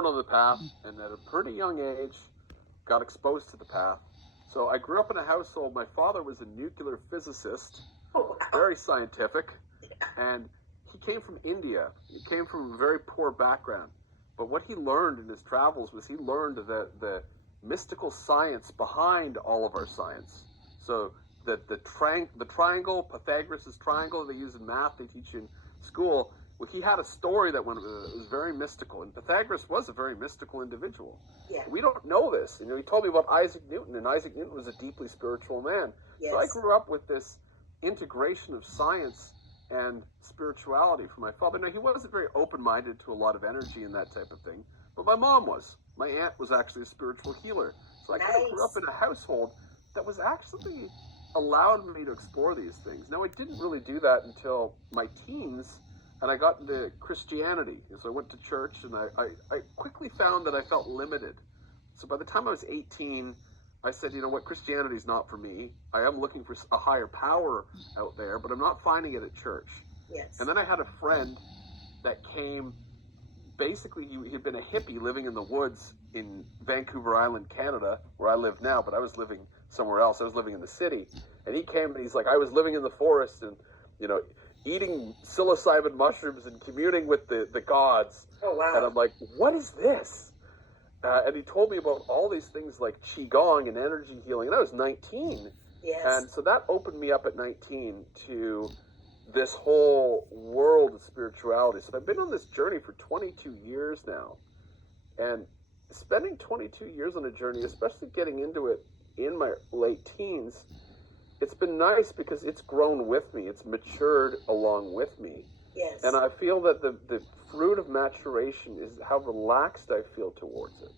born on the path, and at a pretty young age, got exposed to the path. So I grew up in a household. My father was a nuclear physicist, Oh, wow. very scientific, and he came from India. He came from a very poor background. But what he learned in his travels was he learned the mystical science behind all of our science. So the triangle, Pythagoras' triangle they use in math, they teach you in school. Well, he had a story that was very mystical, and Pythagoras was a very mystical individual. Yeah. We don't know this. He told me about Isaac Newton, and Isaac Newton was a deeply spiritual man. Yes. So I grew up with this integration of science and spirituality from my father. Now, he wasn't very open-minded to a lot of energy and that type of thing, but my mom was. My aunt was actually a spiritual healer. So I kind of grew up in a household that was actually allowed me to explore these things. Now, I didn't really do that until my teens, and I got into Christianity. So I went to church, and I quickly found that I felt limited. So by the time I was 18, I said, you know what, Christianity's not for me. I am looking for a higher power out there, but I'm not finding it at church. Yes. And then I had a friend that came, basically he had been a hippie living in the woods in Vancouver Island, Canada, where I live now, but I was living somewhere else. I was living in the city. And he came and he's like, I was living in the forest and, eating psilocybin mushrooms and communing with the gods. Oh, wow. And I'm like, what is this? And he told me about all these things like Qigong and energy healing. And I was 19. Yes. And so that opened me up at 19 to this whole world of spirituality. So I've been on this journey for 22 years now. And spending 22 years on a journey, especially getting into it in my late teens, it's been nice because it's grown with me. It's matured along with me. Yes. And I feel that the fruit of maturation is how relaxed I feel towards it.